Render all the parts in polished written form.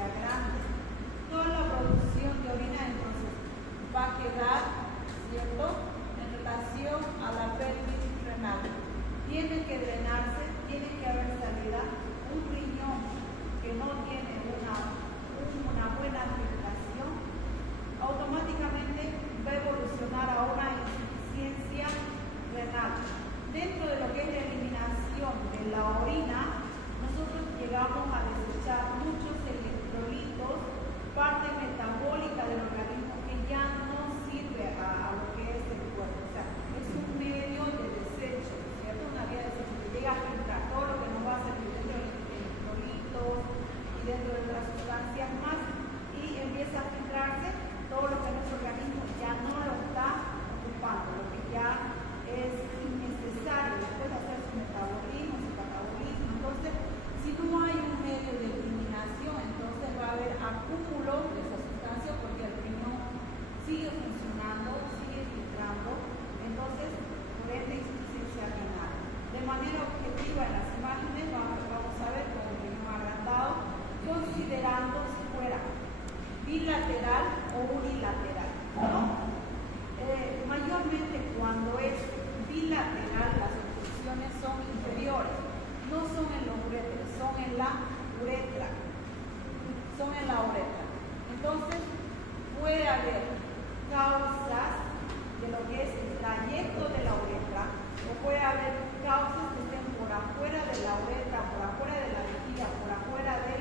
sea grande. Toda la producción de orina entonces va a quedar, ¿cierto?, en relación a la pelvis renal. Tiene que drenarse, tiene que haber salida. Un riñón que no tiene una buena filtración, automáticamente va a evolucionar a una insuficiencia renal. Dentro de lo que es la eliminación de la orina, nosotros llegamos a desechar muchos electrolitos, parte metabólica del organismo que ya no sirve a lo que es el cuerpo. O sea, es un medio de desecho, ¿cierto? Una vía de desecho que llega a filtrar todo lo que nos va a servir dentro de los electrolitos y dentro de otras sustancias más, y empieza a filtrarse todo lo que nuestro organismo ya no lo está ocupando, lo que ya es innecesario después de hacer su metabolismo, su catabolismo. Entonces, si no hay un medio de eliminación, entonces va a haber acúmulo de esa sustancia porque el riñón sigue funcionando, sigue filtrando, entonces por ende insuficiencia renal. De manera objetiva en las imágenes vamos a ver con el riñón agrandado, considerando si fuera bilateral o unilateral, ¿no? Mayormente cuando es bilateral las obstrucciones son inferiores, no son en los uréteres, son en la uretra, Entonces puede haber causas de lo que es el trayecto de la uretra, o puede haber causas que estén por afuera de la uretra, por afuera de la vejiga, por afuera de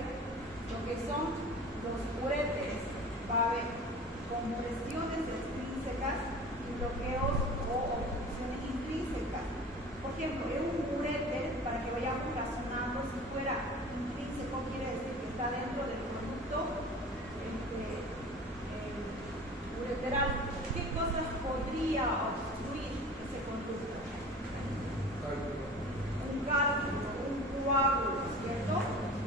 lo que son los uréteres. Va a haber compresiones extrínsecas y bloqueos o obstrucciones intrínsecas. Por ejemplo, en un uréter, para que vayamos razonando, si fuera intrínseco quiere decir que está dentro del conducto ureteral. ¿Qué cosas podría obstruir ese conducto? Un cálculo, un coágulo, ¿cierto?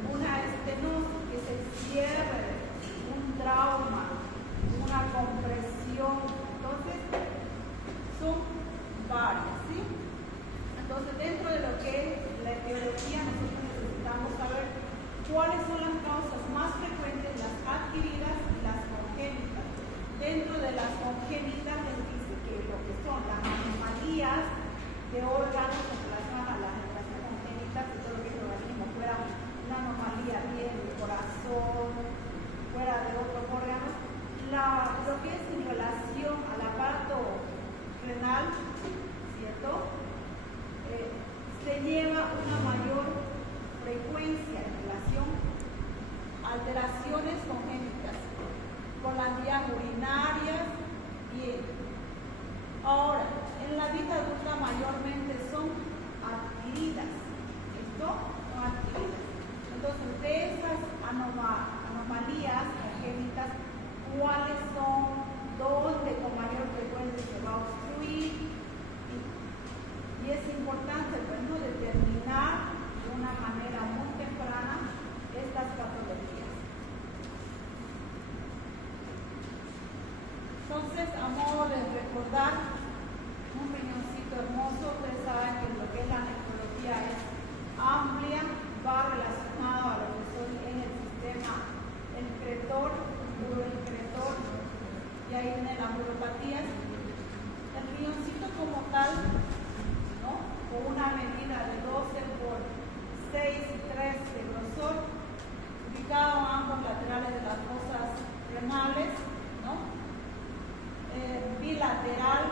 Una estenosis que se cierre, un trauma, una compresión. Entonces, son varias, ¿sí? Entonces, dentro de lo que es la etiología, nosotros necesitamos saber cuáles son las causas más frecuentes, las adquiridas y las congénitas. Dentro de las congénitas les dice que lo que son las anomalías de órganos en relación a las generaciones congénitas y todo lo que es el organismo, fuera una anomalía bien del corazón, fuera de otros órganos, lo que es en relación al aparato renal, ¿cierto? Se lleva una mayor frecuencia en relación a alteraciones congénitas con las vías urinarias. Bien. Ahora, en la vida adulta mayormente son adquiridas. ¿Esto? Son adquiridas. Entonces, de esas anomalías congénitas, ¿cuáles son? ¿Dónde con mayor frecuencia se va a obstruir? Y es importante, pues, ¿no?, determinar de una manera muy temprana estas patologías. Entonces, a modo de recordar, un riñoncito hermoso, ustedes saben que lo que es la nefrología es amplia, va relacionado a lo que son en el sistema el cretor, uroincretor, y ahí vienen las uropatías. El riñoncito como tal, ¿no?, con una medida de 12 por 6 y 3 de grosor, ubicado a ambos laterales de las fosas renales, ¿no? Bilateral,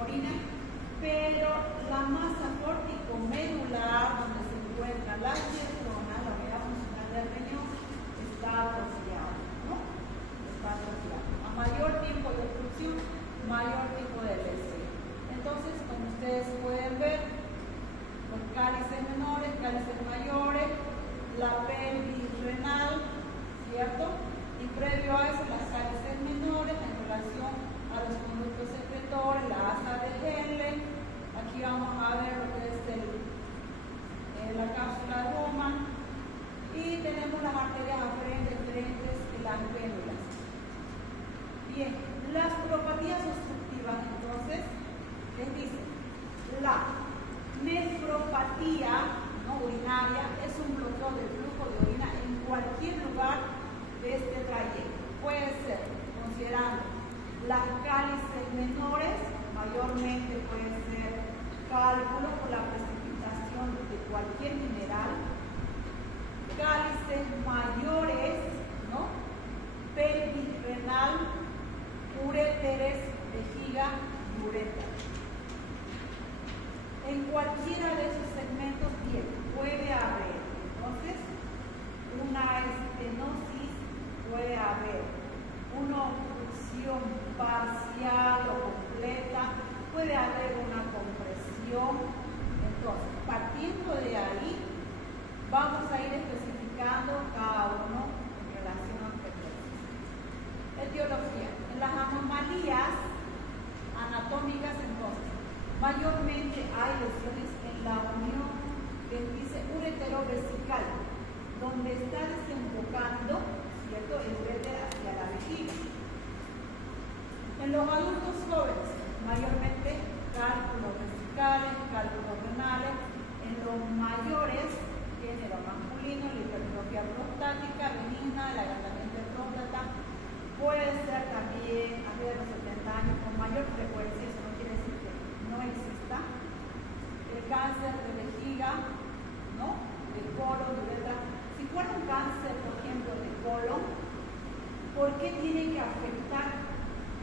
orina, pero la masa córtico-medular, donde se encuentra la diastrona, la unidad funcional del riñón, está atrofiada, ¿no? Está atrofiada. A mayor tiempo de obstrucción, mayor tipo de lesión. Entonces, como ustedes pueden ver, los cálices menores, cálices mayores, la pelvis renal, ¿cierto? Y previo a eso, las cálices menores en relación a los conductos secretores, la asa de Henle. Aquí vamos a ver lo que es la cápsula de Bowman. Y tenemos las arterias aferentes, diferentes y las vénulas. Bien, las neuropatías obstructivas, entonces, les dice, la nefropatía urinaria es un bloqueo del flujo de orina en cualquier lugar de este trayecto. Puede ser, considerando las cálices menores, mayormente puede ser cálculo por la precipitación de cualquier mineral, cálices mayores, ¿no? Pelvis renal, uréteres, vejiga y uretra. En cualquiera de esos segmentos, bien, puede haber, entonces, una estenosis, puede haber una obstrucción parcial o completa, puede haber una compresión. Entonces, partiendo de ahí, vamos a ir especificando cada uno en relación a frecuencia. Etiología. En las anomalías anatómicas, entonces, mayormente hay lesiones en la unión que dice ureterovesical, donde está desembocando, ¿cierto?, el uréter hacia la vejiga. En los adultos jóvenes, mayormente cálculos vesicales, cálculos renales. En los mayores, género masculino, la hipertrofia prostática benigna, el agrandamiento de próstata, puede ser también arriba de los 70 años con mayor frecuencia. Eso no quiere decir que no exista. El cáncer de vejiga, ¿no?, de colon, de uretra. Si fuera un cáncer, por ejemplo, de colon, ¿por qué tiene que afectar,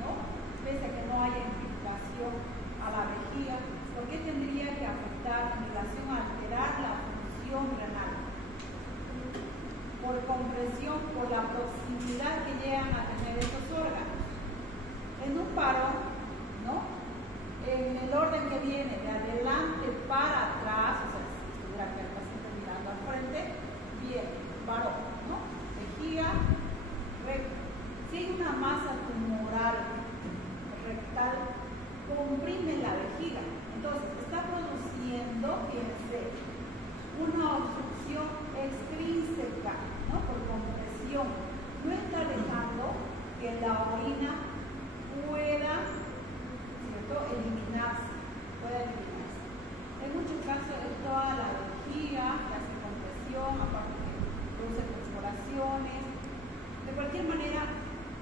¿no?, pese a que no haya infiltración a la vejiga? ¿Por qué tendría que afectar en relación a alterar la función renal? Por compresión, por la proximidad que llegan a tener esos órganos. En un varón, ¿no?, en el orden que viene de adelante para atrás, o sea, si estuviera aquí el paciente mirando al frente, bien, varón, ¿no?, vejiga, recto. Si hay una masa tumoral rectal, comprime la vejiga. Entonces, está produciendo, fíjense, una obstrucción extrínseca, ¿no?, por compresión. No está dejando que la orina pueda, ¿cierto?, eliminarse. En muchos casos es toda la vejiga que hace compresión, aparte que produce perforaciones. De cualquier manera,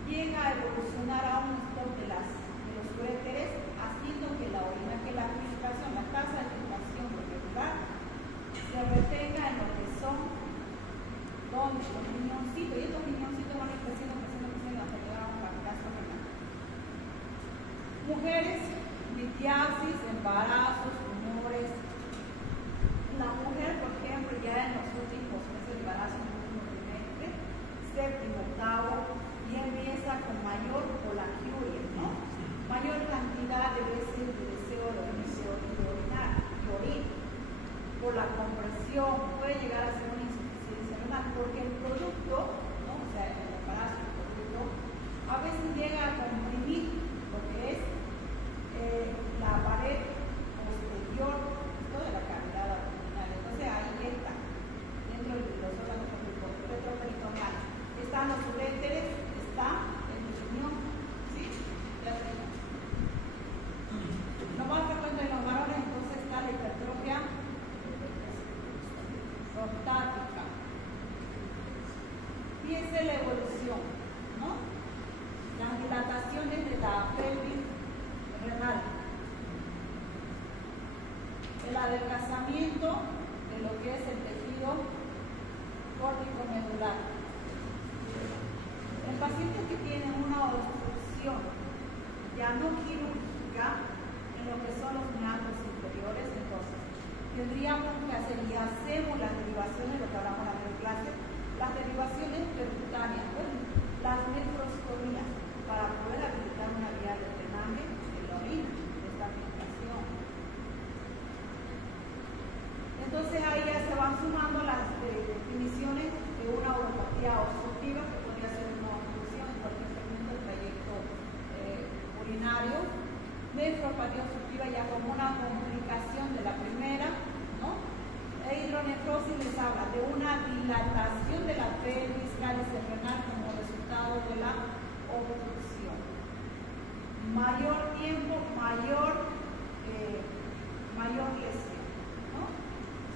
llega a evolucionar a un stop de los uréteres, haciendo que la orina, que la filtración, la tasa de filtración molecular, se retenga en lo que son los riñoncitos, y estos riñoncitos van a ir creciendo hasta llegar a un fracaso renal. Mujeres, litiasis, embarazos, tumores. La mujer, por ejemplo, ya en los últimos meses de embarazo, en el último trimestre, séptimo, octavo, y empieza con mayor colagiuria, ¿no?, mayor cantidad de veces de deseo de orinar, de orín, por la compresión, puede llegar a ser una insuficiencia renal, porque el producto, ¿no?, o sea, el embarazo, el producto, a veces llega a comprimir lo que es la pared posterior, ¿no?, de la cavidad abdominal. Entonces ahí está, dentro de los órganos retroperitoneales, están los uréteres, está el riñón, ¿sí? Ya tenemos. Lo más frecuente en los varones, entonces, está la hipertrofia prostática. Fíjense la evolución, ¿no? Las dilataciones de la pelvis renal, el adelgazamiento de lo que es el tejido córtico-medular. En pacientes que tienen una obstrucción ya no quirúrgica, urinario, nefropatía obstructiva ya como una complicación de la primera, ¿no? E hidronefrosis les habla de una dilatación de la pelvis, cálice renal como resultado de la obstrucción. Mayor tiempo, mayor lesión, ¿no?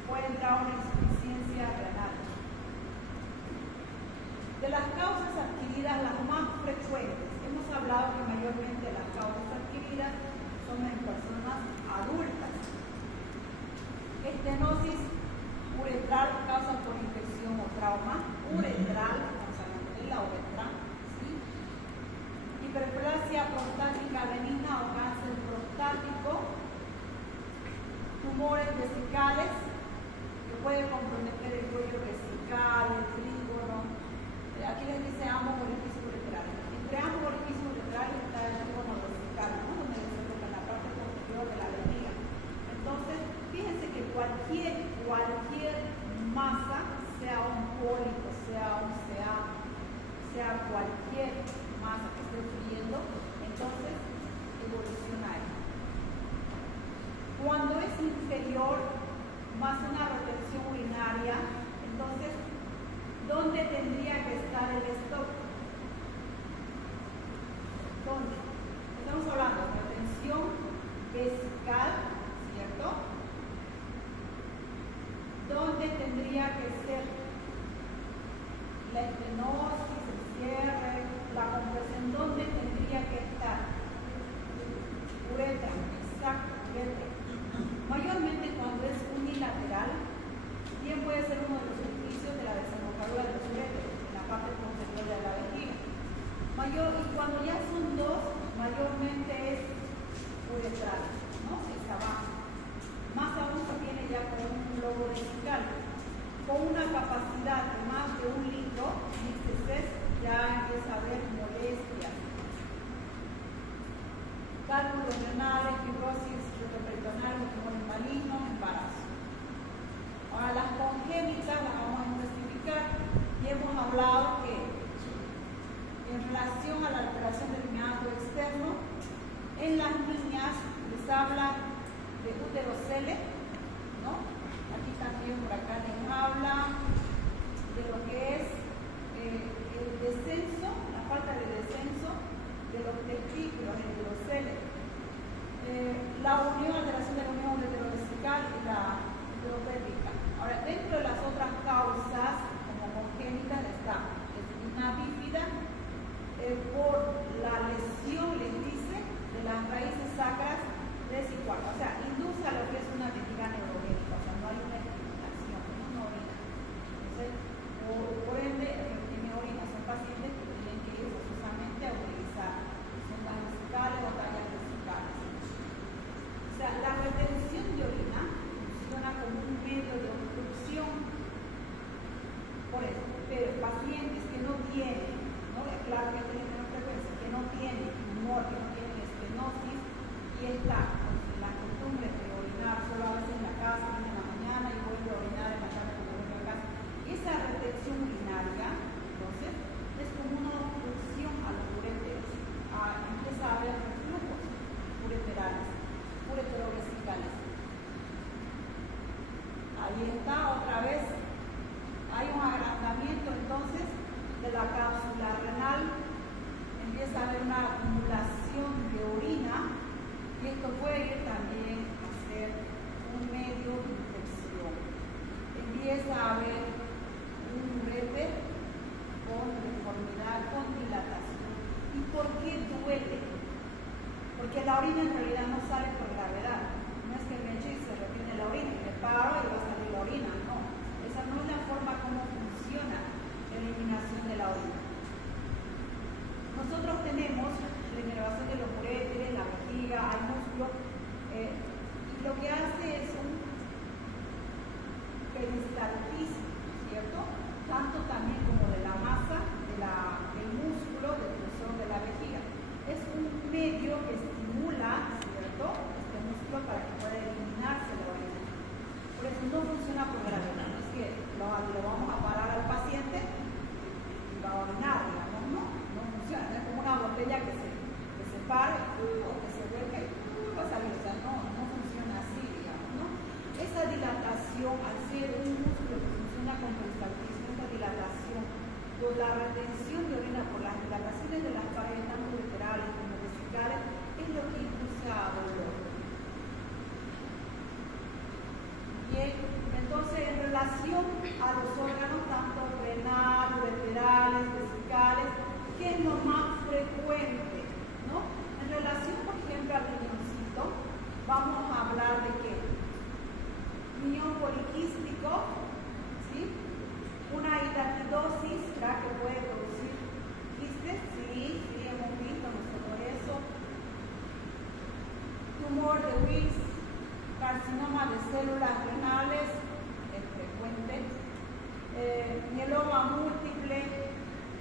Puede entrar una insuficiencia renal. De las causas adquiridas, las más frecuentes, hemos hablado que mayormente las causas adquiridas son en personas adultas. Estenosis uretral causa por infección o trauma uretral, vamos a ver la uretra, ¿sí? Hiperplasia prostática benigna o cáncer prostático, tumores vesicales que pueden comprometer el cuello vesical, el trígono. Aquí les dice ambos orificios uretrales. Entre ambos orificios uretrales está el trígono vesical, ¿no? Donde se coloca en la parte posterior de la vejiga. Entonces, fíjense que cualquier masa, sea un pólipo, sea un seamo, sea cualquier masa que esté fluyendo, entonces evoluciona ahí. Cuando es inferior, más una retención urinaria, entonces, ¿dónde tendría que estar el stop? ¿Dónde? Estamos hablando de retención vesical, ¿cierto? ¿Dónde tendría que ser la estenosis, el cierre, la compresión? ¿Dónde tendría que estar? Uretra, exacto, uretra. Mayormente cuando es unilateral, bien puede ser uno de los orificios de la desembocadura de los uretros, en la parte posterior de la vejiga. Y cuando ya son dos, mayormente es uretral, ¿no? Es abajo. Más aún se tiene ya con un globo vesical, con una capacidad de más de 1 litro, dices, ya empieza a haber molestias. Cálculos renales, fibrosis retroperitoneal, tumores malignos, embarazo. Ahora las congénitas las vamos a investigar y hemos hablado que en relación a la alteración del meandro externo, en las niñas les habla de uterocele, ¿no? Aquí también por acá les habla de lo que es el descenso, la falta de descenso de los testículos, el uterocele. La unión, alteración de la unión uterovesical y la uteropélvica. Ahora, dentro de las otras causas, como congénitas, está espina bífida, por la lesión, les dice, de las raíces sacras 3 y 4. O sea, induce a lo que es una vejiga neurogénica, o sea, no hay una estimulación, no orina. Entonces, por ende, tiene orina, son pacientes que tienen que ir forzosamente a utilizar sondas vesicales o tallas vesicales. O sea, la retención de orina funciona como un medio de obstrucción. Por eso, pero pacientes que no tienen, ¿no? Claro que tienen menos frecuencia, que no tienen tumor, que no tienen estenosis y está con la costumbre de orinar solo a veces en la casa, viene en la mañana y vuelve a orinar en la tarde cuando vuelve a casa. Y esa retención urinaria, entonces, es como una obstrucción a los ureteros. Empieza a haber reflujos ureterales, ureterovesicales. Ahí está otra vez. Hay un agrandamiento entonces de la cápsula renal, empieza a haber una acumulación de orina y esto puede ir también a ser un medio de infección. Empieza a haber un uréter con deformidad, con dilatación. ¿Y por qué duele? Porque la orina en realidad no sale por gravedad. No es que me eche y se retiene la orina, me paro y va a salir la orina, no. Esa no es la forma como funciona la eliminación de la orina. Nosotros tenemos la inervación de los uréteres, la vejiga, hay músculo, y lo que hace es un peristaltismo, ¿cierto? Tanto también como de la masa del músculo defusor de la vejiga. Es un medio que estimula, ¿cierto?, este músculo para que pueda eliminarse la orina. Por eso no funciona por gravedad, no es que lo vamos a parar al paciente y va a orinar, digamos, no funciona, es como una botella que se para la retención de orina por las dilataciones de las paredes, tanto ureterales como vesicales, es lo que induce a dolor. Bien, entonces en relación a los órganos, tanto renal, ureterales, vesicales, ¿qué es lo más frecuente? ¿No? En relación, por ejemplo, al riñoncito, vamos a hablar de qué? Riñón poliquístico, ¿sí? Una hidatidosis, ¿verdad? Que puede producir quistes, sí, hemos visto nosotros eso. Tumor de Wills, carcinoma de células renales, es frecuente. Mieloma múltiple,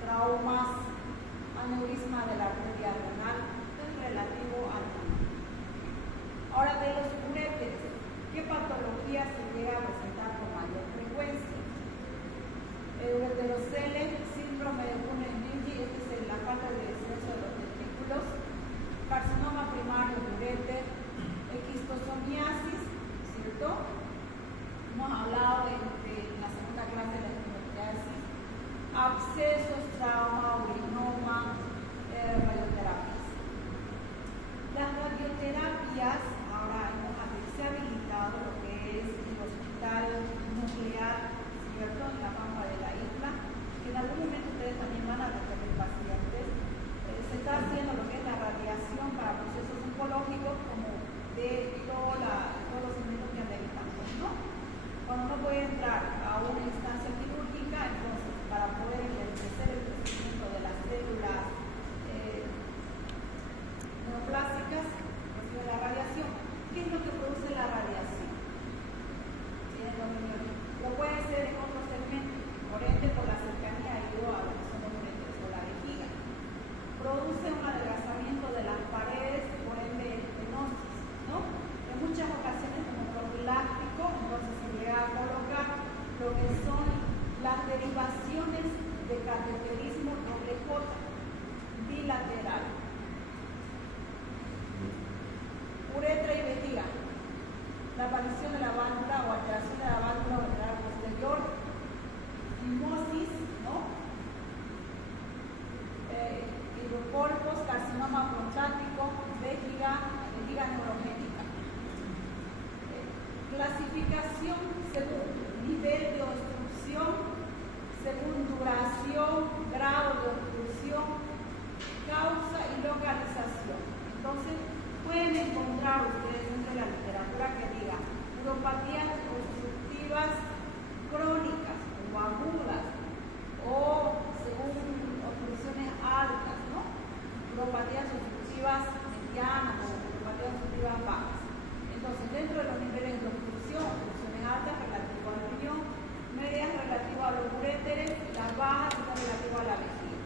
traumas, aneurisma de la arteria renal, es relativo al tamaño. Ahora, de los uréteres, ¿qué patología se llega a presentar con mayor frecuencia? Ureterocele, síndrome de Kuhn-Bindge, esta es la falta de descenso de los testículos, carcinoma primario de ureter, esquistosomiasis, ¿cierto? Hemos hablado en la segunda clase de la esquistosomiasis, abscesos, trauma, urinoma, radioterapias. Las radioterapias, ahora se ha habilitado lo que es el hospital nuclear, ¿cierto? En la Pampa de la Isla, que en algún momento ustedes también van a referir pacientes. Se está haciendo lo que es la radiación para procesos oncológicos, como de todos los elementos que americanos, ¿no? Cuando uno puede entrar a una instancia quirúrgica, entonces, para poder enriquecer el crecimiento de las células neoplásicas, recibe la radiación. ¿Qué es lo que produce la radiación? ¿Sí? Lo puede ser en otros segmentos, por ende, por la cercanía ha ido a lo que son los uréteres o la vejiga. Produce un adelgazamiento de las paredes, por ende, estenosis, ¿no? En muchas ocasiones, como profiláctico, entonces se llega a colocar lo que son las derivaciones de cateterismo doble J, bilateral. Uretra y vejiga. La aparición de la válvula o alteración de la válvula uretral posterior, fimosis, ¿no? Hidrocolpos, carcinoma prostático, vejiga neurogénica. Clasificación según nivel de obstrucción, según duración, grado de obstrucción, causa y localización. Entonces, pueden encontrar ustedes entre la literatura que diga uropatías obstructivas crónicas o agudas o según obstrucciones altas, ¿no? Uropatías obstructivas medianas o uropatías obstructivas bajas. Entonces, dentro de los niveles de obstrucción, obstrucciones altas relativo al riñón, medias relativo a los uréteres, las bajas están relativo a la vejiga.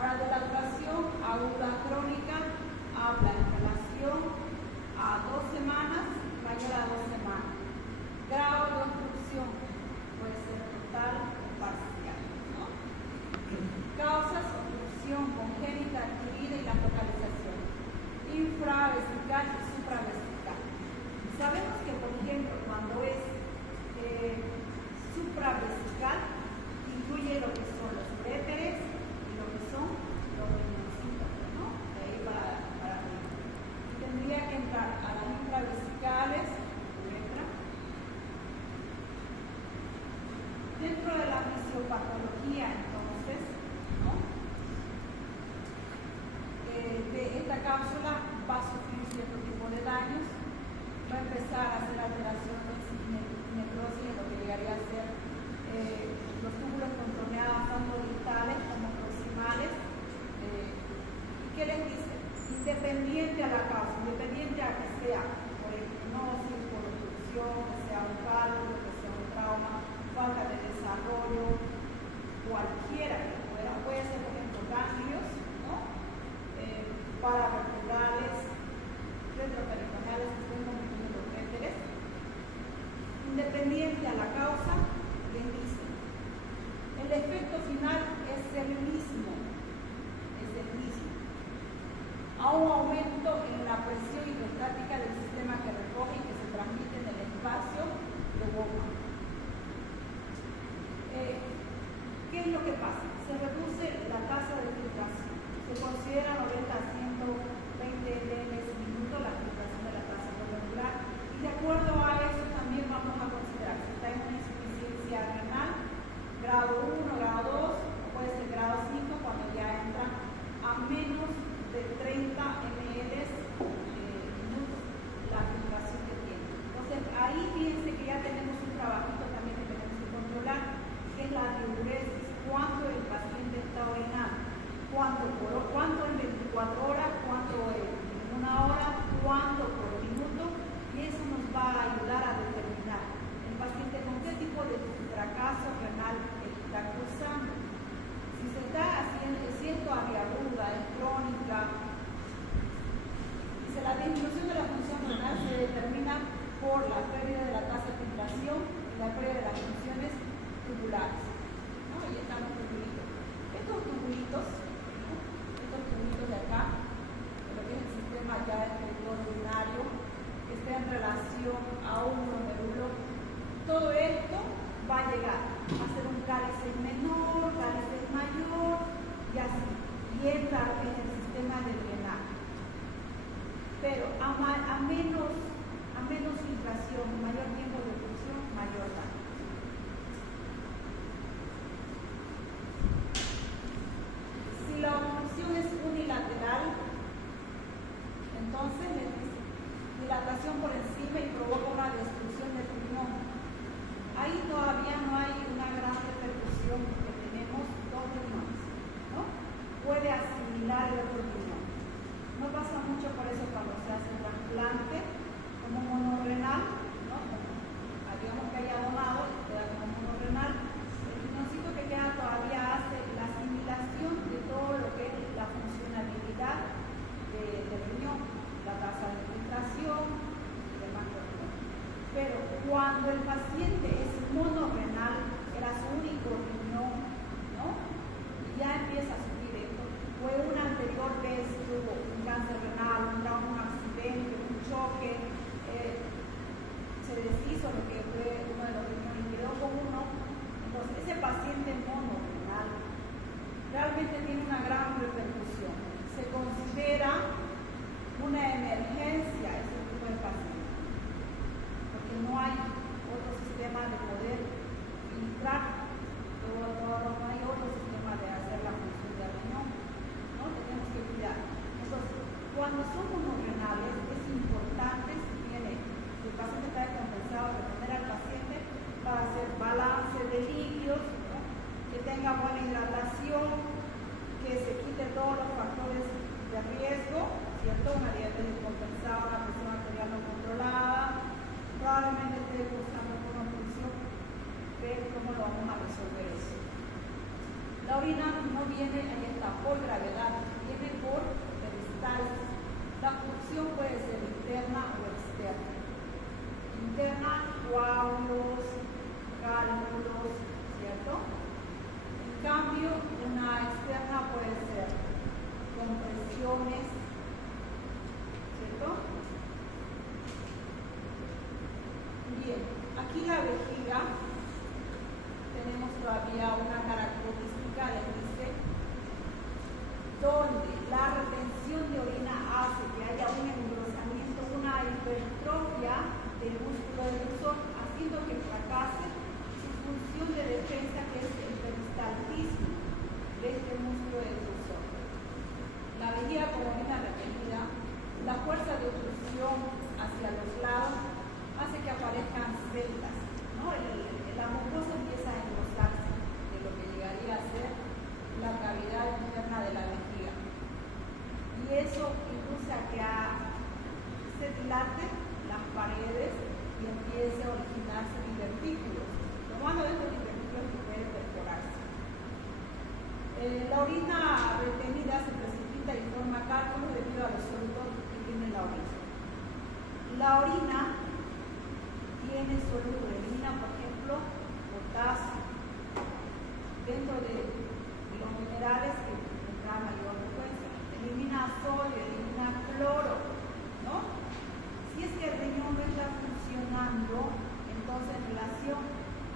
Ahora, de la duración aguda crónica, habla en relación a 2 semanas, mayor a 2 semanas. Grado de obstrucción puede ser total o parcial, ¿no? Causas: obstrucción congénita, adquirida y la localización. Infravesical y supravesical. Sabemos que, por ejemplo, cuando es supravesical, incluye lo que son los uréteres y lo que son los riñoncitos, ¿no? De ahí para arriba. Tendría que entrar a las intravesicales, uretra. Dentro de la fisiopatología, entonces, ¿no? De esta cápsula va a sufrir cierto tipo de daños, va a empezar a hacer alteraciones y necrosis en lo que llegaría a ser los túbulos contorneados tanto distales como proximales. ¿Y qué les dice? Independiente a la causa, independiente a que sea por estenosis, por obstrucción, que sea un cálculo, que sea un trauma, falta de desarrollo, cualquiera que puede ser, por ejemplo, ganglios, ¿no? Paravertebrales, retroperitoneales que estén convirtiendo los uréteres. Independiente a la causa, les dice, el efecto final es el mismo, a un aumento en la presión hidrostática del sistema que recoge y que se transmite en el espacio de boca. ¿Qué es lo que pasa? Se reduce se considera 90 a 120 ml minuto la filtración de la tasa glomerular. Y de acuerdo a eso también vamos a considerar si está en una insuficiencia renal, grado 1, grado 2, puede ser grado 5 cuando ya entra a menos de 30 ml la filtración que tiene. Entonces ahí fíjense que ya tenemos un trabajito también que tenemos que controlar, que es la diuresis, cuánto el paciente está orinando, cuánto en 24 horas, cuánto en una hora, cuánto por minuto, y eso nos va a ayudar a determinar el paciente con qué tipo de fracaso renal está cursando. Si se está haciendo, si es todavía aguda, es crónica, dice la disminución de la función renal se determina por la pérdida de la tasa de filtración y la pérdida de las funciones tubulares. ¿No? Ahí están los tubulitos. Estos tubulitos de acá, lo que es el sistema ya excretor urinario, que está en relación a un glomérulo, todo esto va a llegar a ser un cálice menor, cálice mayor y así, y entra en el sistema de drenaje. Pero a menos filtración, mayor tiempo de obstrucción, mayor daño. Si la obstrucción es unilateral, entonces le dice dilatación por encima y provoca una destrucción del riñón. Ahí todavía no hay una gran repercusión porque tenemos dos riñones, ¿no? Puede asimilar el otro riñón. No pasa mucho por eso cuando se hace el trasplante como monorrenal, ¿no? Digamos que haya donado y queda como monorrenal. El riñoncito que queda todavía hace la asimilación de todo lo que es la funcionalidad del riñón, la tasa de filtración y demás cosas. Pero cuando el paciente es monorrenal, era su único riñón, ¿no? Y ya empieza a sufrir esto. Fue una anterior vez que hubo un cáncer renal, un accidente, un choque, se deshizo lo que fue uno de los riñones y quedó con uno. Entonces, ese paciente monorrenal realmente tiene una gran repercusión. Se considera una emergencia ese tipo de paciente, porque no hay otro sistema de poder filtrar, no hay otro sistema de hacer la función del riñón, ¿no? Tenemos que cuidar. Entonces, cuando son monorrenales, es importante, si el paciente está descompensado, retener al paciente para hacer balance de líquidos, ¿no? Que tenga buena hidratación, que se quite todos los factores de riesgo, ¿cierto? Una diabetes descompensada, una presión arterial no controlada, probablemente esté cursando con una función, ver cómo lo vamos a resolver eso. La orina no viene, ahí está, por gravedad, viene por peristalsis. La función puede ser interna o externa. Interna, coágulos, cálculos, ¿cierto? En cambio, una externa puede ser compresiones, ¿cierto? Bien, aquí la vejiga, tenemos todavía una característica, les dice, donde la retención de orina hace que haya un engrosamiento, una hipertrofia del músculo delusor, haciendo que fracase su función de defensa, que es el peristaltismo de este músculo delusor. La vejiga con orina retenida, la fuerza de obstrucción hacia los lados hace que aparezcan celdas, ¿no? La mucosa empieza a engrosarse de lo que llegaría a ser la cavidad interna de la vejiga. Y eso induce a que se dilaten las paredes y empiece a originarse divertículos. Lo malo de estos divertículos es que puede perforarse. La orina retenida se precipita y forma cálculos debido a los sólidos que tiene la orina. La orina tiene soluble, elimina, por ejemplo, potasio. Dentro de los minerales que tendrán mayor frecuencia, elimina sodio, elimina cloro, ¿no? Si es que el riñón no está funcionando, entonces en relación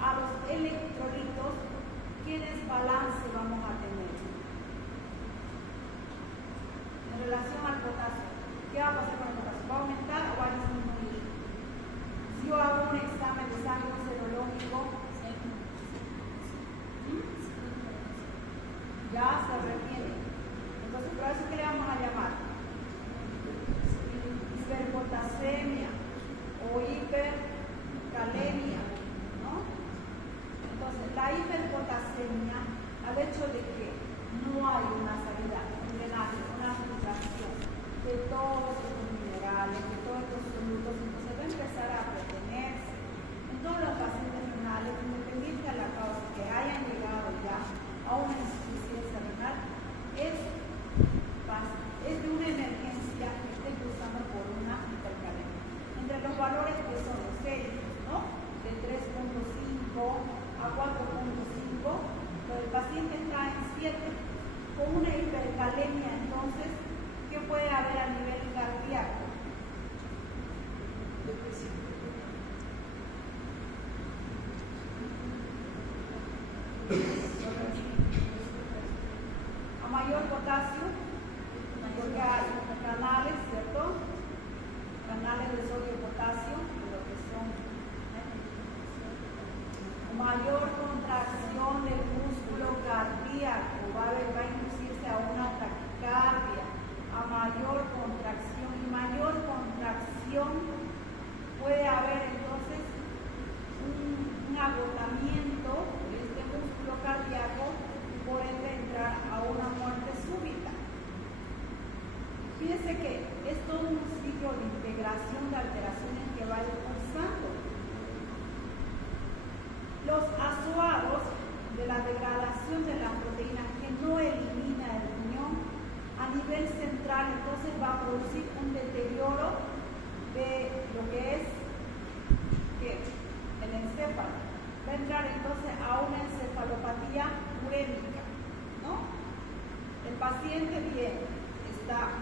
a los electrolitos, ¿qué desbalance vamos a tener? ¿qué va a pasar con el potasio? ¿Va a aumentar o va a disminuir? Si yo hago un examen de sangre serológico, ya se retiene. Entonces, por eso que le vamos a llamar hiperpotasemia o hipercalemia, ¿no? Entonces, la hiperpotasemia, al hecho de que no hay una salida, un drenaje, una filtración de todos estos minerales, de todos estos solutos, entonces va a empezar a retenerse. En todos los pacientes renales, independiente de la causa que hayan llegado ya a una insuficiencia renal, es de una emergencia que esté cruzando por una hipercalemia. Entre los valores que son los serios, ¿no? De 3.5 a 4.5, el paciente está en 7. Con una hipercalemia, entonces, ¿qué puede haber a nivel cardíaco? A mayor potasio, porque hay canales, ¿cierto? Canales de sodio y potasio, lo que son mayor contracción del músculo cardíaco, va a inducirse a una taquicardia. A mayor contracción y mayor contracción puede haber entonces un agotamiento de este músculo cardíaco y por ende entrar a una muerte súbita. Fíjense que es todo un ciclo de integración de alteraciones que va impulsando. Los azuados de la degradación de la proteína que no elimina el riñón a nivel central, entonces va a producir un deterioro de lo que es el encéfalo. Va a entrar entonces a una encefalopatía urémica, ¿no? El paciente bien está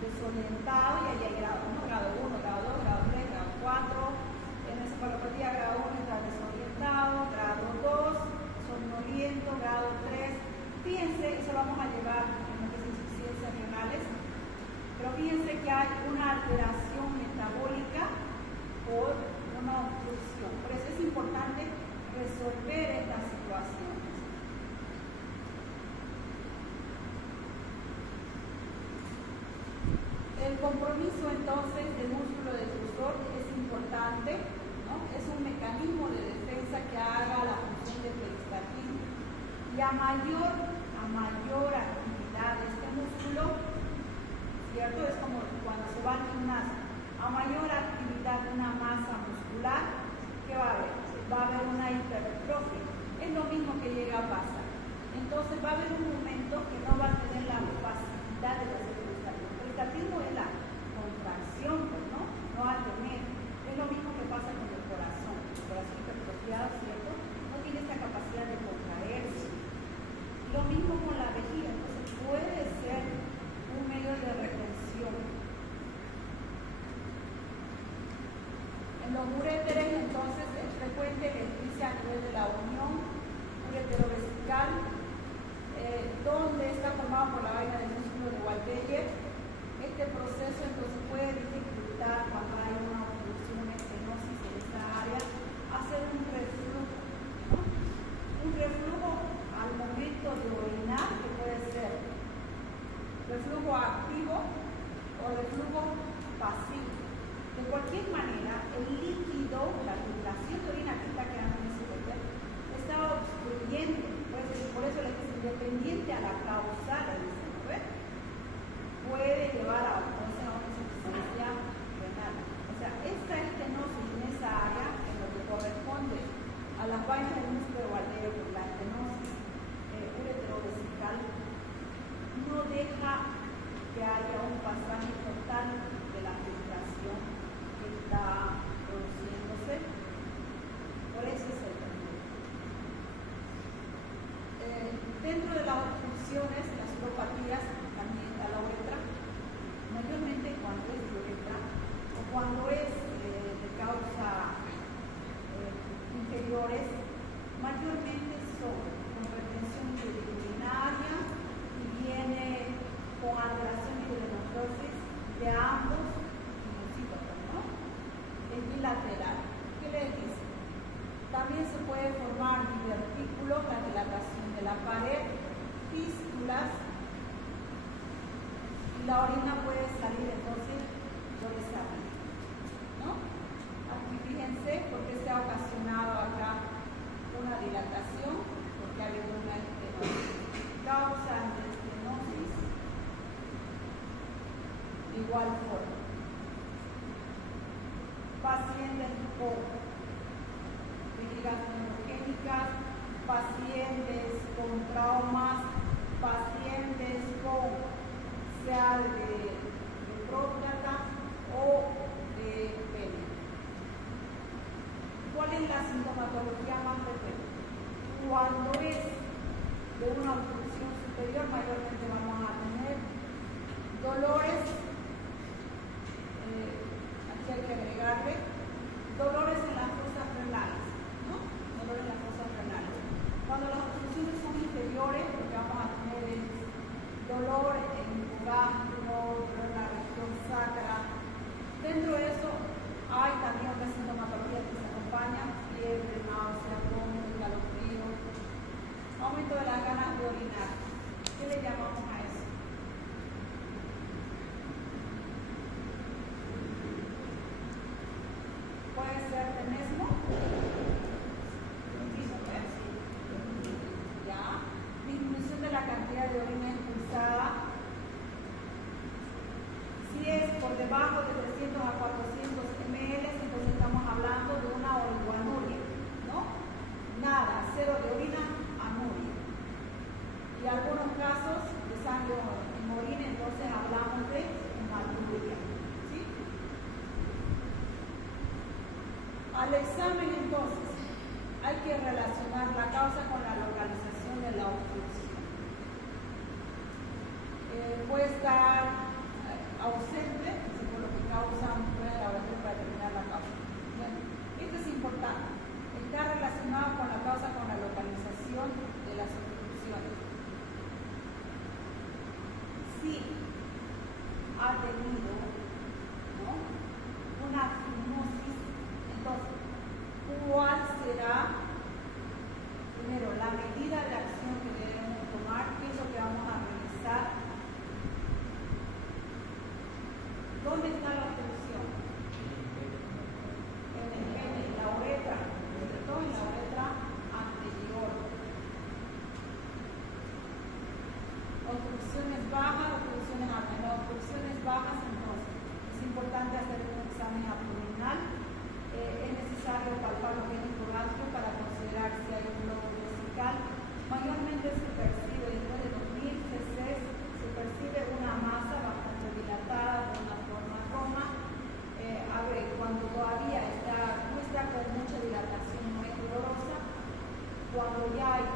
desorientado y allá hay grado 1, grado 1, grado 2, grado 3, grado 4. En encefalopatía grado 1 está desorientado, grado 2, somnoliento, grado 3. Fíjense, eso vamos a llevar en lo que es insuficiencias renales, pero fíjense que hay una alteración metabólica por una obstrucción. Por eso es importante resolver estas situaciones. El compromiso entonces del músculo defusor es importante, ¿no? Es un mecanismo de defensa que haga la función de peristatismo. Y a mayor actividad de este músculo, ¿cierto? Es como cuando se va al gimnasio. A mayor actividad de una masa muscular, ¿qué va a haber? Va a haber una hipertrofia. Es lo mismo que llega a pasar. Entonces va a haber un momento que no va a tener la facilidad de hacer peristatismo. El peristatismo es la contracción, pues, ¿no? No al tener. Es lo mismo que pasa con el corazón. El corazón hipertrofiado, ¿cierto? No tiene esta capacidad de contraerse. Lo mismo con la vejiga. Entonces puede ser un medio de retención. En los uréteres, entonces, es frecuente que inicia a nivel de la unión ureterovesical, donde está formado por la vaina del músculo de Waldeyer. Este proceso entonces puede dificultar cuando hay una obstrucción, una estenosis en esta área, hacer un reflujo, ¿no? Un reflujo al momento de orinar, que puede ser reflujo activo o reflujo pasivo. De cualquier manera, el líquido, la filtración de orina que está quedando en ese ureter, está obstruyendo. Por eso le dice independiente a la causal, ¿no? forma. Pacientes con vejigas neurogénicas, pacientes con traumas, pacientes con sea de próstata o de pene. ¿Cuál es la sintomatología más frecuente? Cuando es de una obstrucción superior, mayormente vamos a tener dolores, aquí hay que agregarle, dolores en las fosas renales, ¿no? Dolores en las fosas renales. Cuando las obstrucciones son inferiores, lo que vamos a tener es dolor en el gastro, dolor en la región sacra. Dentro de eso hay también otras sintomatologías que se acompañan: fiebre, náusea, vómito, escalofrío, aumento de las ganas de orinar. ¿Qué le llamamos a eso? Puede ser tenesmo. Ya. Disminución de la cantidad de orina expulsada. Si es por debajo de 300 a 400 ml, entonces estamos hablando de una oligoanuria, ¿no? Nada, cero de orina, anuria. Y algunos casos de sangre en orina, entonces hablamos de hematuria, ¿sí? Al examen, entonces, hay que relacionar la causa con la localización de la obstrucción. Puede estar ausente, por lo que causa puede haber para determinar la causa. Bueno, esto es importante. Está relacionado con la causa, con la localización de las obstrucciones. Si ha tenido, ¿no?, una fibrosis, entonces, ¿cuál será, primero, la medida de acción que debemos tomar? ¿Qué es lo que vamos a realizar? ¿Dónde está la obstrucción? En el pene, en la uretra, sobre todo en la uretra anterior. Obstrucciones bajas, obstrucciones altas. Las obstrucciones bajas, entonces, es importante hacer un examen abdominal. Es necesario palpar los vejigas gástricos para considerar si hay un lóbulo vesical. Mayormente se percibe, después de 2000 cc, se percibe una masa bastante dilatada, de una forma roma. Cuando todavía no está con mucha dilatación, no es dolorosa. Cuando ya hay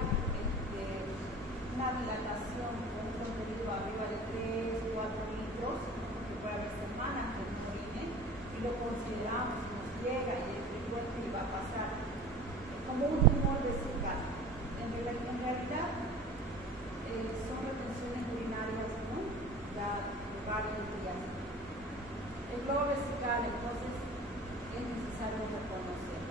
una dilatación con un contenido arriba de 3, 4 litros, que puede haber semanas que no orine, y lo consideramos, nos llega y es frecuente que va a pasar como un tumor vesical. En realidad son retenciones urinarias, ¿no?, ya de varios días. El globo vesical, entonces, es necesario reconocer.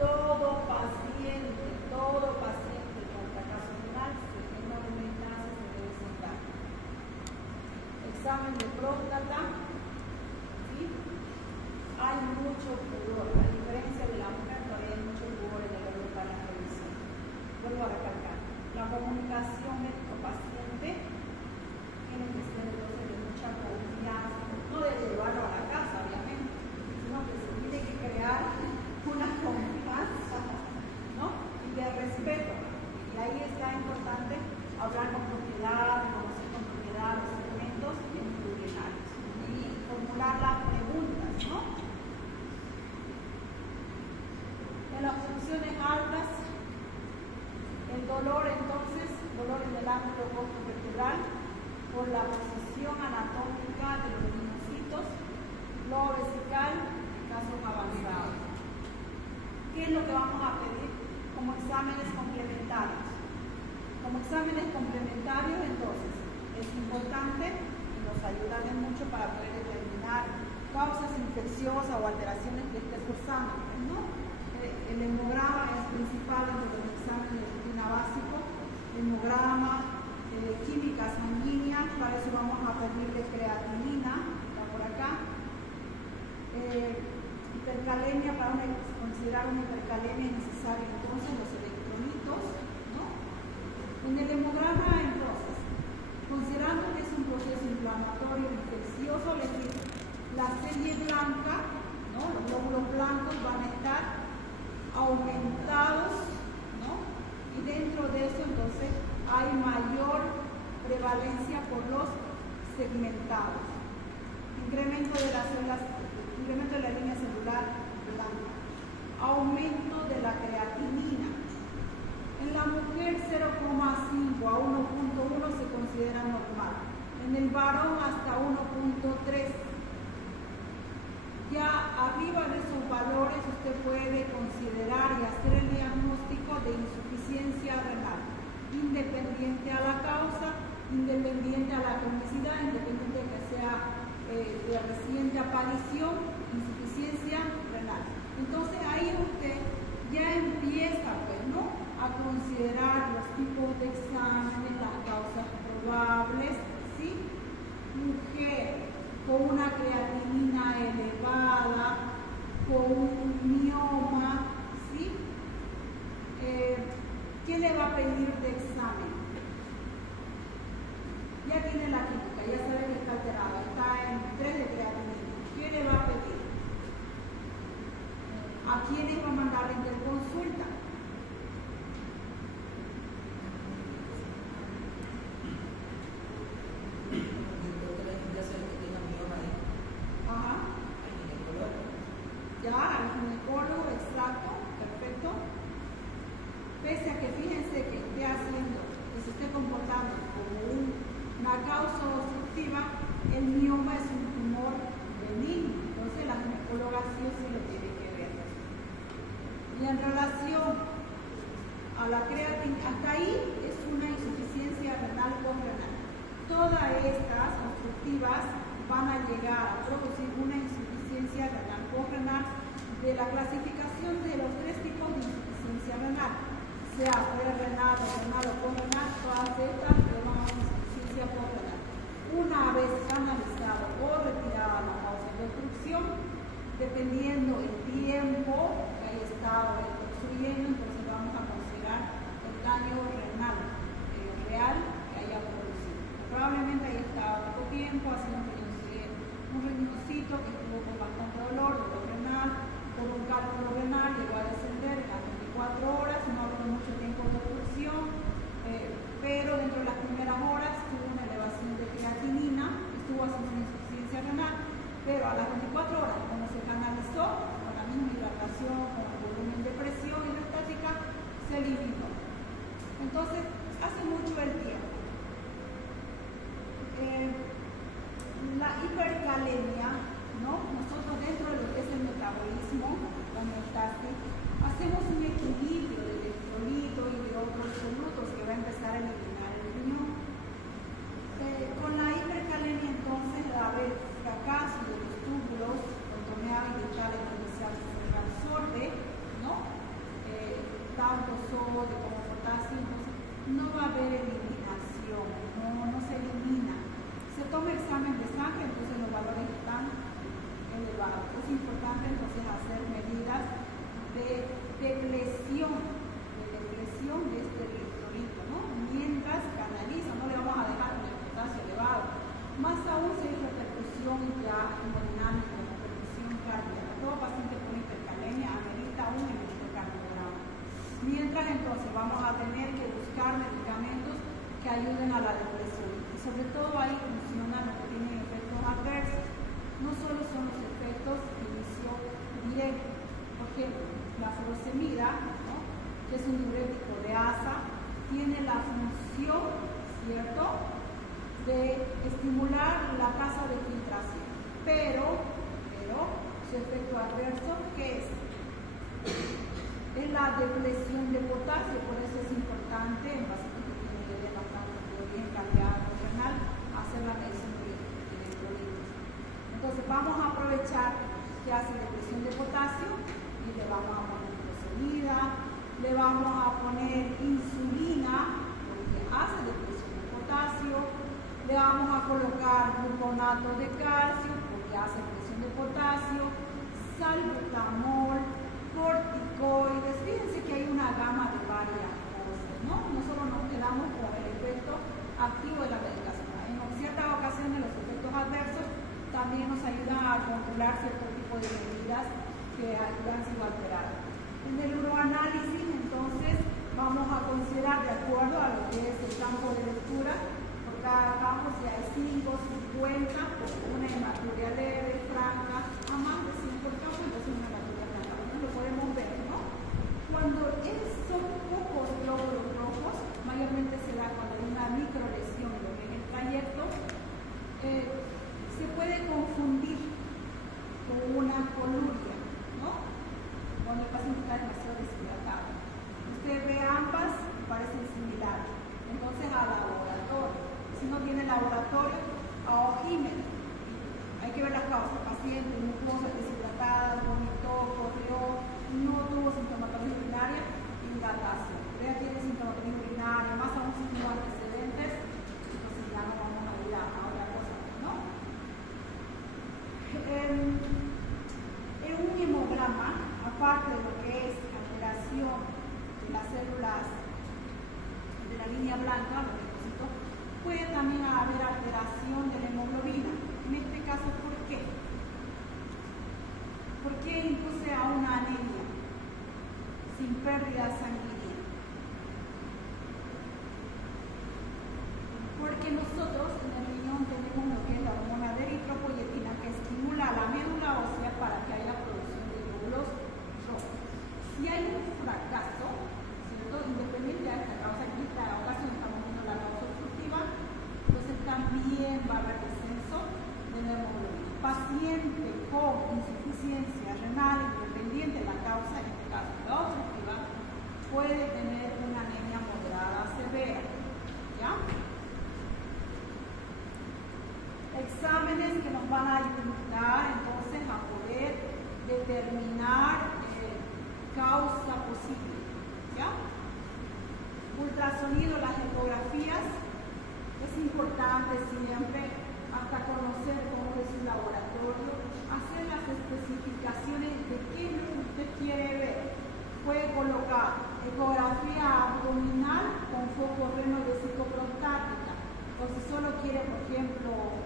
Todo paciente con fracaso renal, si no alimentarse, se debe sentar. Examen de próstata, ¿sí? Hay mucho pudor, a diferencia de la mujer, todavía hay mucho pudor en el hombre para la revisión. Vuelvo a recalcar, la comunicación médico-paciente tiene que ser entonces de mucha confianza, no de llevarlo a la casa, obviamente, sino que se tiene que crear una confianza, ¿no?, y de respeto. Y ahí está importante hablar con propiedad, conocer con propiedad los elementos urinarios y formular las preguntas, ¿no? En las obstrucciones altas, el dolor, entonces, dolor en el ángulo costovertebral por la posición anatómica de los linfocitos, globo vesical en casos avanzados. ¿Qué es lo que vamos a pedir como exámenes complementarios? Como exámenes complementarios, entonces, es importante y nos ayudan mucho para poder determinar causas infecciosas o alteraciones que esté cursando, ¿no? El hemograma es principal entre los exámenes de rutina básico, hemograma, química sanguínea, para eso vamos a pedirle creatinina, está por acá, hipercalemia, para considerar una hipercalemia es necesario entonces los electrolitos, ¿no? En el hemograma, entonces, considerando que es un proceso inflamatorio infeccioso, les digo, serie blanca, ¿no? Los glóbulos blancos van a estar aumentados, ¿no? Y dentro de eso entonces hay mayor prevalencia por los segmentados. Incremento de las células, incremento de la línea celular blanca. Aumento de la creatinina. En la mujer 0,5 a 1,1 se considera normal. En el varón hasta 1,3. Ya arriba de esos valores usted puede considerar y hacer el diagnóstico de insuficiencia renal, independiente a la causa, independiente a la cronicidad, independiente de que sea de reciente aparición, insuficiencia renal. Entonces ahí usted ya empieza, pues, ¿no?, a considerar los tipos de exámenes, las causas probables, ¿sí? Mujer con una creatinina elevada, con un mioma, ¿sí? ¿Qué le va a pedir de examen? Ya tiene la química, ya sabe que está alterada, está en 3 de creatinina. ¿Qué le va a pedir? ¿A quiénes va a mandar a interconsulta? Ajá. Ya, al ginecólogo, exacto, perfecto. Pese a que fíjense que esté haciendo, que se esté comportando como una causa obstructiva, el mioma es un tumor benigno, entonces la ginecóloga sí o sí lo tiene que ver. Y en relación a la creatina, hasta ahí es una insuficiencia renal congrenal. Todas estas obstructivas van a llegar a producir una insuficiencia renal congrenal de la clasificación de los 3 tipos de insuficiencia renal, sea pre-renal, renal o congrenal. Todas estas le van a insuficiencia congrenal. Una vez analizado o retirada la causa de obstrucción, dependiendo el tiempo que haya estado obstruyendo, entonces vamos a considerar el daño renal real que haya producido. Probablemente haya estado poco tiempo haciendo un riñoncito que estuvo con bastante dolor renal, por un cálculo renal, llegó a descender en las 24 horas, no habló mucho tiempo de obstrucción, pero dentro de las primeras horas tuvo una elevación de creatinina, estuvo haciendo una insuficiencia renal, pero a las 24 horas, cuando se canalizó, con la misma hidratación, con el volumen de presión hidrostática, se eliminó. Entonces, hace mucho el tiempo. La hipercalemia, ¿no? Nosotros dentro de lo que es el metabolismo, la homeostasis, hacemos un equilibrio de electrolito y de otros solutos que va a empezar a eliminar el riñón. Con la hipercalemia entonces va a haber fracaso de los túbulos contorneados y dentales donde se reabsorbe, ¿no? Tanto sodio como potasio, entonces no va a haber eliminación, no se elimina. Se toma examen de sangre, entonces los valores están elevados. Es importante entonces hacer medidas de depresión de este electrolito, ¿no? Mientras canaliza, no le vamos a dejar con el potasio elevado. Más aún si hay repercusión ya hemodinámica, repercusión cardíaca. Todo paciente con hipercalemia amerita un electrocardiograma. Mientras entonces vamos a tener que buscar medicamentos que ayuden a la depresión. Y sobre todo ahí funcionan los que tienen efectos adversos. No solo son los efectos de inicio directo. Por ejemplo, la furosemida, ¿no?, que es un diurético de asa, tiene la función, ¿cierto?, de estimular la tasa de filtración. Pero su efecto adverso, ¿qué es? Es la depresión de potasio. Por eso es importante en pacientes que tienen bastante bien cambiada renal hacer la medición de electrolitos. Entonces vamos a aprovechar que hace depresión de potasio y le vamos a poner furosemida, le vamos a poner insulina porque hace depresión de potasio, le vamos a colocar gluconato de calcio porque hace depresión de potasio, salbutamol, corticoides. Fíjense que hay una gama de varias cosas, ¿no? No solo nos quedamos con el efecto activo de la medicación. En ciertas ocasiones los efectos adversos también nos ayudan a controlar manipular cierto tipo de medidas que han sido alteradas. En el uroanálisis, entonces, vamos a considerar, de acuerdo a lo que es el campo de lectura, por cada campo, si hay 5, 50, una hematuria leve, franca, a más de 5 el campo, entonces una hematuria franca. Bueno, lo podemos ver, ¿no? Cuando son pocos glóbulos rojos, mayormente se da cuando hay una microlesión en el trayecto, se puede confundir con una coluria, ¿no? Cuando el paciente está demasiado deshidratado. Usted ve ambas y parecen similares. Entonces, al laboratorio. Si no tiene laboratorio, a ojímetro. Hay que ver las causas. Paciente, mucosa deshidratada, vomitó, corrió, no tuvo sintomatología urinaria, hidratación. Ya tiene sintomatología urinaria, más aún si tuvo antecedentes, entonces ya no vamos a ir a otra cosa, ¿no? En un hemograma, aparte de lo que es alteración de las células de la línea blanca, los linfocitos, puede también haber alteración de la hemoglobina. En este caso, ¿por qué? ¿Por qué induce a una anemia sin pérdida sanguínea? Porque nosotros en el riñón tenemos lo que es la hormona de eritropoyetina, que estimula a la médula ósea para que haya producción de glóbulos rojos. Si hay un fracaso, ¿cierto? Independiente de esta causa, en esta ocasión estamos viendo la causa obstructiva, entonces también va a haber descenso de la hemoglobina. Paciente con insuficiencia renal, independiente de la causa, en este caso la obstructiva, puede tener una anemia moderada severa. ¿Ya? Exámenes que nos van a ayudar entonces a poder determinar causa posible. ¿Ya? Ultrasonido, las ecografías, es importante siempre hasta conocer cómo es su laboratorio, hacer las especificaciones de qué es lo que usted quiere ver. Puede colocar ecografía abdominal con foco renovesicoprostática. O si solo quiere, por ejemplo,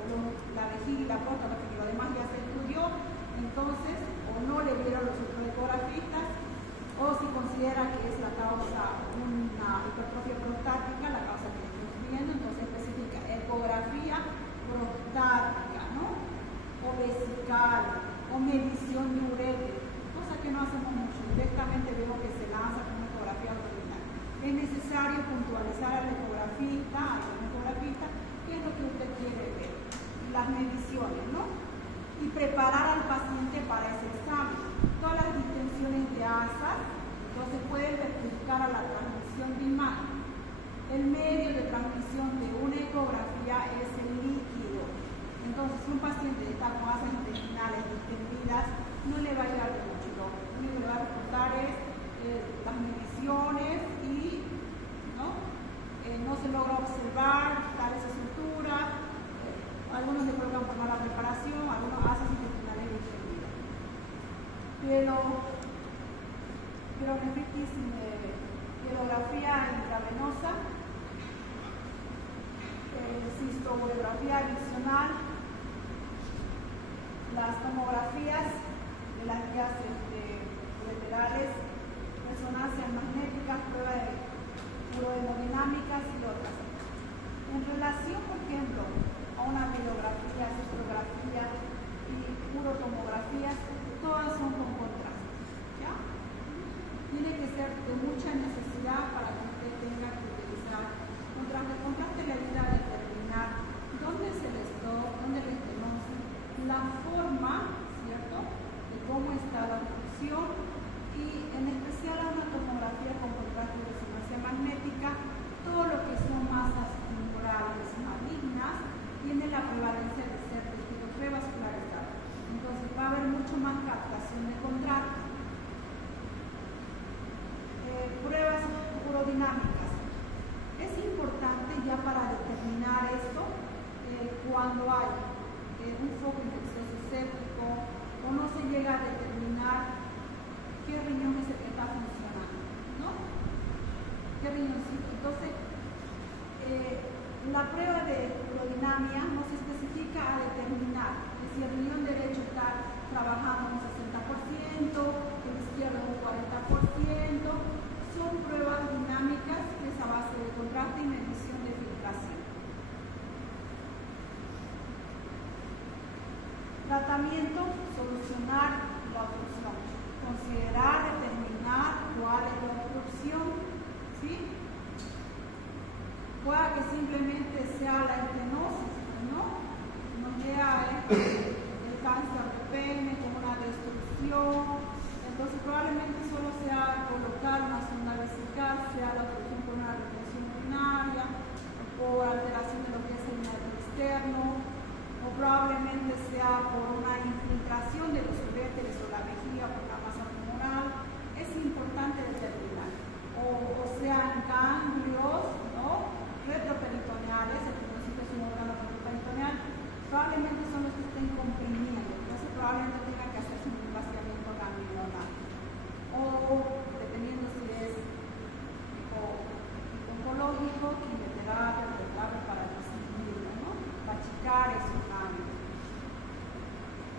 la vejiga y la próstata, porque lo demás ya se estudió, entonces, o no le dieron los ecografistas, o si considera que es la causa una hipertrofia prostática, la causa que estamos viendo, entonces especifica ecografía prostática, ¿no? O vesical, o medición de ureter, cosa que no hacemos mucho. Directamente vemos que se lanza con una ecografía abdominal. Es necesario puntualizar al ecografista, qué es lo que usted quiere ver, las mediciones, ¿no? Y preparar al paciente para ese examen. Todas las distensiones de asas, entonces pueden perjudicar a la transmisión de imagen. El medio de transmisión de una ecografía es el líquido. Entonces, si un paciente está con asas intestinales distendidas, no le va a llegar de mucho. Lo único que le va a reportar es las mediciones y no se logra observar tales estructuras, algunos le colocan por mala preparación, algunos asas intestinales distendidas. Pielonefritis, pielografía intravenosa, cistografía adicional, las tomografías de las vías ureterales, resonancias magnéticas, pruebas de urohemodinámicas y otras. En relación, por ejemplo, a una pilografía, cistografía y urotomografías, todas son con contraste. ¿Ya? Tiene que ser de mucha necesidad para que usted tenga que utilizar contraste. El contraste le ayuda a determinar dónde es el stock, dónde es el estenosis, la forma, ¿cierto?, de cómo está la obstrucción y en especial a una tomografía con contraste de resonancia magnética, todo lo que son masas tumorales malignas tiene la prevalencia de ser tejidos revascularizados. Entonces va a haber mucho más captación de contraste. Pruebas urodinámicas. Es importante ya para determinar esto cuando hay un foco infeccioso séptico o no se llega a determinar qué riñón es el que está funcionando, ¿no? ¿Qué riñoncito? Entonces, la prueba de urodinamia nos especifica a determinar que si el riñón derecho está Tratamiento, solucionar la obstrucción. Considerar, determinar cuál es la obstrucción, ¿sí? Pueda que simplemente sea la estenosis, ¿no? No sea el cáncer de pene con una destrucción. Entonces probablemente solo sea colocar una sonda vesical, sea la obstrucción por una retención urinaria, o por alteración de lo que es el nervio externo, o probablemente sea por una infiltración de los uréteres o la vejiga por la masa tumoral. Es importante determinar. O sean ganglios, ¿no? Retroperitoneales, el perineo es un órgano retroperitoneal, probablemente son los que estén comprimiendo, entonces probablemente tengan que hacerse un vaciamiento ganglionar. O dependiendo si es oncológico, quimioterapia, terapia para disminuirlo, ¿no? Para achicar esos ganglios.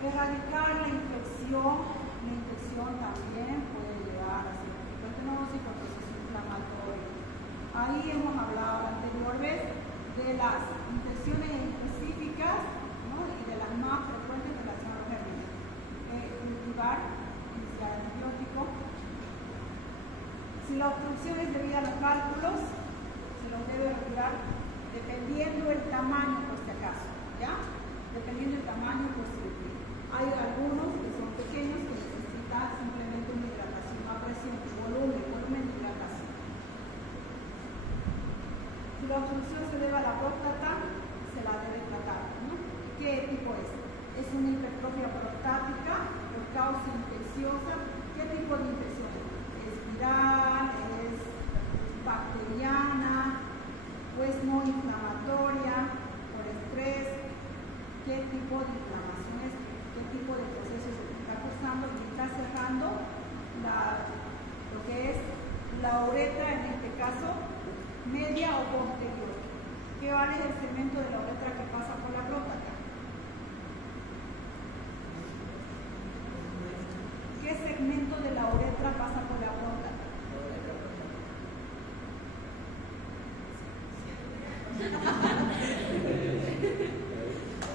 Erradicar la infección también puede llevar a cierto tipo de estenosis por proceso inflamatorio. Ahí hemos hablado la anterior vez de las infecciones específicas, ¿no? Y de las más frecuentes en relación a los remedios. Cultivar, iniciar antibiótico. Si la obstrucción es debida a los cálculos, se los debe retirar dependiendo el tamaño, por si acaso, ¿ya? Dependiendo del tamaño posible. Hay algunos que son pequeños que necesitan simplemente una hidratación a presión, volumen de hidratación. Si la obstrucción se debe a la próstata, se la debe tratar, ¿no? ¿Qué tipo es? ¿Es una hipertrofia prostática por causa infecciosa? ¿Qué tipo de infección? ¿Es viral? ¿Es bacteriana? ¿O es no inflamatoria? ¿Por estrés? ¿Qué tipo de inflamación es? ¿Qué tipo de proceso se está causando? Y está cerrando lo que es la uretra, en este caso, media o posterior. ¿Qué vale el segmento de la uretra que pasa por la próstata? ¿Qué segmento de la uretra pasa por la próstata?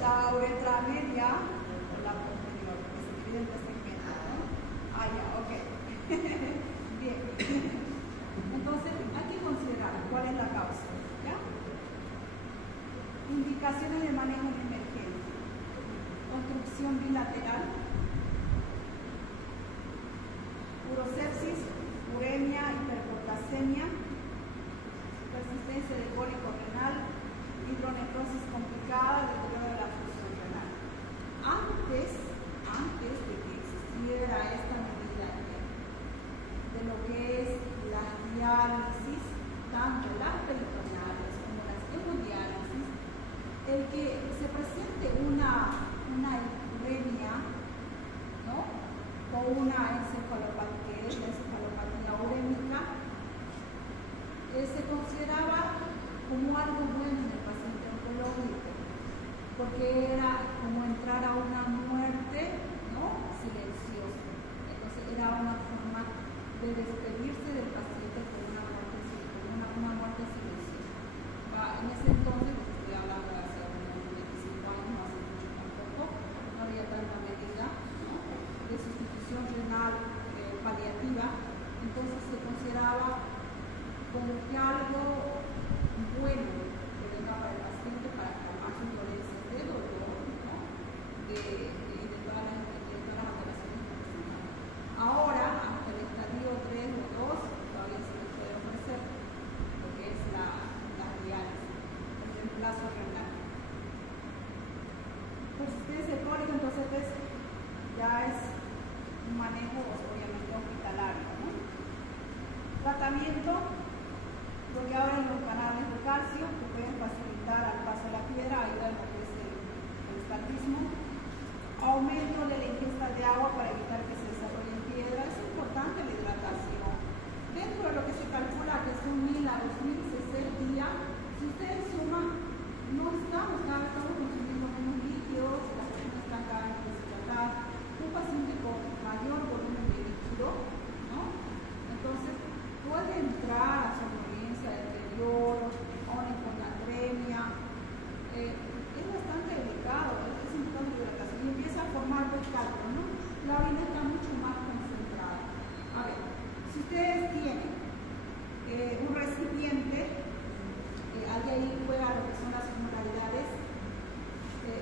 La uretra media o la posterior, que se divide en tres segmentos, ¿no? Ah, ya, ok. Bien. Entonces, hay que considerar cuál es la causa, ¿ya? Indicaciones de manejo de emergencia. Obstrucción bilateral, urosepsis, uremia, hiperpotasemia, persistencia del cólico renal, hidronefrosis complicada, deterioro de la función renal. Antes de que existiera esta medida de lo que es la diálisis, tanto las peritoneales como las hemodiálisis, el que se presente una uremia, ¿no? O una encefalopatía, la encefalopatía urémica, se consideraba como algo bueno en el paciente oncológico, porque era como entrar a una muerte, ¿no? Silenciosa. Entonces era una forma de despedirse del paciente con una muerte silenciosa. En ese entonces, estoy hablando de hace unos 25 años, no hace mucho tampoco, no había tanta medida, ¿no? De sustitución renal paliativa, entonces se consideraba como que algo bueno que venga para el paciente para calmar sus dolencias de dolor, ¿no? de todas las alteraciones funcionales. Ahora, hasta el estadio 3 o 2, todavía se les puede ofrecer lo que es la diálisis, el reemplazo renal. Persistencia crónica, entonces ya es un manejo obviamente hospitalario, ¿no? Tratamiento, lo que abren los canales de calcio que pueden facilitar al paso de la piedra, ayuda en lo que es el estantismo. Aumento de la ingesta de agua para evitar que se desarrollen piedras. Es importante la hidratación. Dentro de lo que se calcula que son 1000 a 2000 cc al día, si ustedes suman, no estamos consumiendo menos líquidos, las personas están cada vez deshidratadas. Un paciente con mayor volumen de líquido, ¿no? Entonces puede entrar a somnolencia, deterioro, a una hipocondremia. Es bastante delicado, es importante la hidratación y empieza a la orina está mucho más concentrada. A ver, si ustedes tienen un recipiente, ahí juega lo que son las osmolaridades,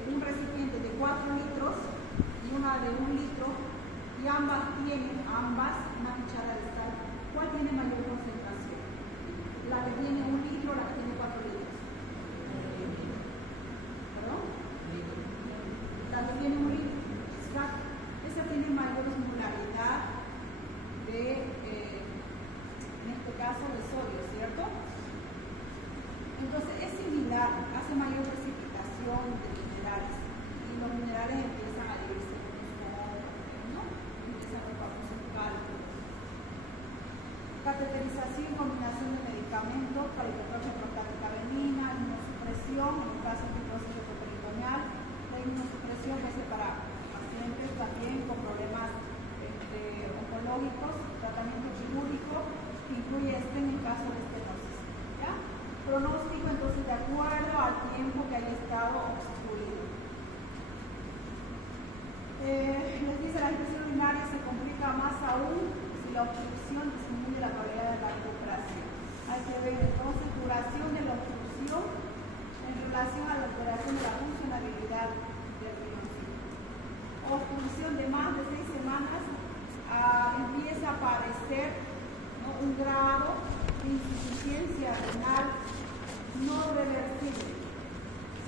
un recipiente de 4 litros y una de 1 litro, y ambas tienen una cuchara de sal, ¿cuál tiene mayor concentración? La que tiene 1 litro o la que tiene 4 litros. ¿Perdón? La que tiene 1 litro. Esa tiene mayor osmolaridad de, en este caso, de sodio, ¿cierto? Entonces es similar, hace mayor precipitación de minerales y los minerales empiezan a dividirse unos con otros, ¿no? Empiezan a repartirse en cálculos. Cateterización y combinación de medicamentos para hipertrofia prostática benigna, inmunosupresión, en el caso de fibrosis retroperitoneal, la inmunosupresión es para pacientes también con problemas oncológicos, tratamiento quirúrgico, que incluye en el caso de estenosis. ¿Ya? Pronóstico, entonces, de acuerdo al tiempo que haya estado obstruido. Les dice, la infección urinaria se complica más aún si la obstrucción disminuye la probabilidad de la recuperación. Hay que ver entonces duración de la obstrucción en relación a la alteración de la funcionalidad del riñoncito. Obstrucción de más de 6 semanas, empieza a aparecer, ¿no?, un grado de insuficiencia renal no reversible.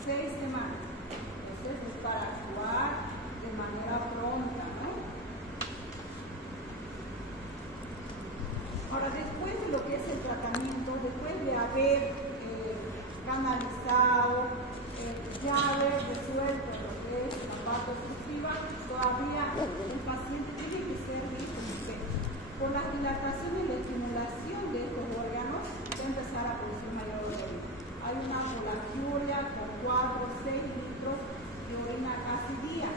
6 semanas. Entonces es para actuar de manera pronta, ¿no? Ahora, después de lo que es el tratamiento, después de haber canalizado, ya haber resuelto lo que es la parte obstructiva, todavía el paciente tiene que ser visto en espejo. Por la dilatación y la estimulación de estos órganos, va a empezar a producir mayor orina. Hay una polacuria con 4 o 6 litros de orina casi día.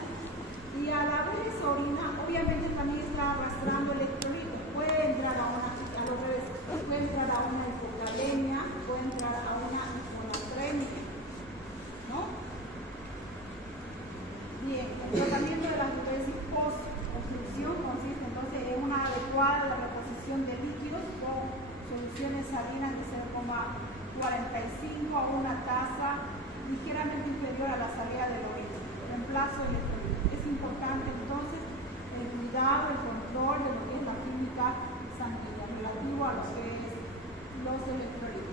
Y a la vez esa orina, obviamente también está arrastrando electrolitos. Puede entrar a una hipocalemia, puede entrar a una hiponatremia, ¿no? Bien, el tratamiento de la diuresis post-obstrucción consiste entonces en una adecuada reposición de líquidos con soluciones salinas de 0,45 a una tasa ligeramente inferior a la salida del orina. Reemplazo electrolítico. Es importante entonces el cuidado, el control de lo que es la química sanguínea relativo a lo que es los electrolitos.